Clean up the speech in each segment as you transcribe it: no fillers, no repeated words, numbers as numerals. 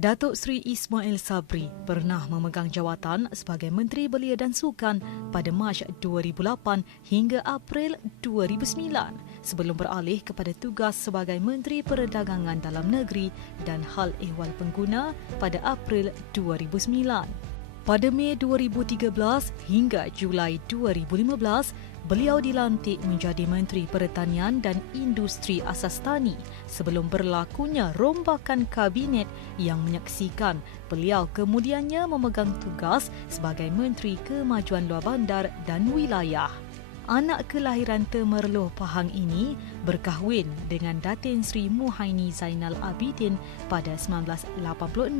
Datuk Seri Ismail Sabri pernah memegang jawatan sebagai Menteri Belia dan Sukan pada Mac 2008 hingga April 2009 sebelum beralih kepada tugas sebagai Menteri Perdagangan Dalam Negeri dan Hal Ehwal Pengguna pada April 2009. Pada Mei 2013 hingga Julai 2015, beliau dilantik menjadi Menteri Pertanian dan Industri Asas Tani sebelum berlakunya rombakan kabinet yang menyaksikan beliau kemudiannya memegang tugas sebagai Menteri Kemajuan Luar Bandar dan Wilayah. Anak kelahiran Temerloh Pahang ini berkahwin dengan Datin Sri Muhaini Zainal Abidin pada 1986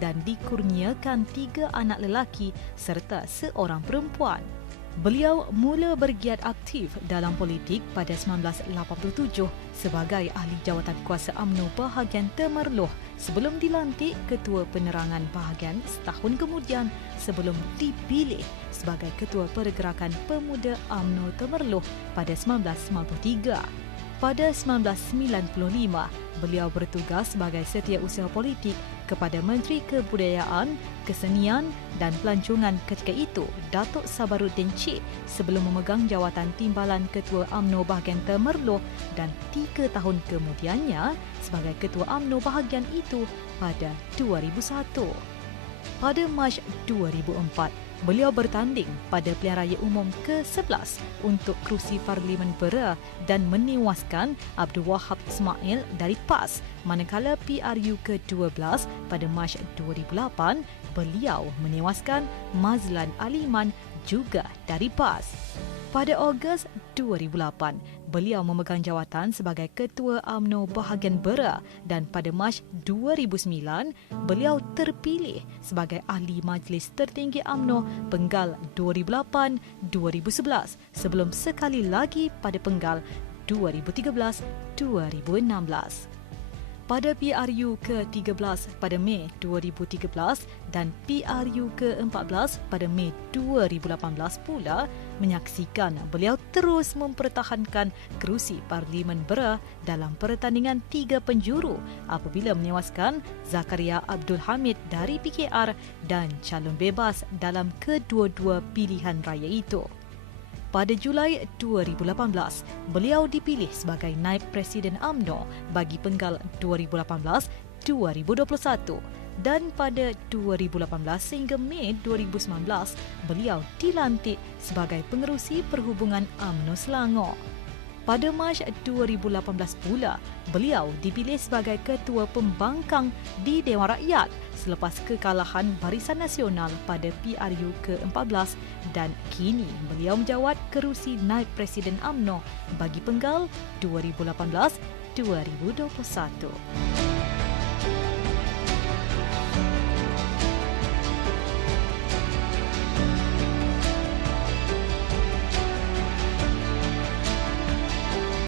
dan dikurniakan 3 anak lelaki serta seorang perempuan. Beliau mula bergiat aktif dalam politik pada 1987 sebagai ahli jawatan kuasa UMNO bahagian Temerloh sebelum dilantik Ketua Penerangan Bahagian setahun kemudian sebelum dipilih sebagai Ketua Pergerakan Pemuda UMNO Temerloh pada 1993. Pada 1995, beliau bertugas sebagai Setiausaha Politik kepada Menteri Kebudayaan, Kesenian dan Pelancongan ketika itu, Datuk Sabaruddin Cik, sebelum memegang jawatan Timbalan Ketua UMNO Bahagian Temerloh dan 3 tahun kemudiannya sebagai Ketua UMNO bahagian itu pada 2001. Pada Mac 2004, beliau bertanding pada pilihan raya umum ke-11 untuk kerusi Parlimen Berea dan menewaskan Abdul Wahab Ismail dari PAS, manakala PRU ke-12 pada Mac 2008, beliau menewaskan Mazlan Aliman juga dari PAS. Pada Ogos 2008, beliau memegang jawatan sebagai Ketua UMNO Bahagian Berea dan pada Mac 2009, beliau terpilih sebagai Ahli Majlis Tertinggi UMNO Penggal 2008-2011 sebelum sekali lagi pada Penggal 2013-2016. Pada PRU ke-13 pada Mei 2013 dan PRU ke-14 pada Mei 2018 pula menyaksikan beliau terus mempertahankan kerusi Parlimen Berea dalam pertandingan 3 penjuru apabila menewaskan Zakaria Abdul Hamid dari PKR dan calon bebas dalam kedua-dua pilihan raya itu. Pada Julai 2018, beliau dipilih sebagai Naib Presiden UMNO bagi Penggal 2018-2021 dan pada 2018 sehingga Mei 2019, beliau dilantik sebagai Pengerusi Perhubungan UMNO Selangor. Pada Mac 2018 pula, beliau dipilih sebagai Ketua Pembangkang di Dewan Rakyat selepas kekalahan Barisan Nasional pada PRU ke-14 dan kini beliau menjawat kerusi Naib Presiden UMNO bagi Penggal 2018-2021.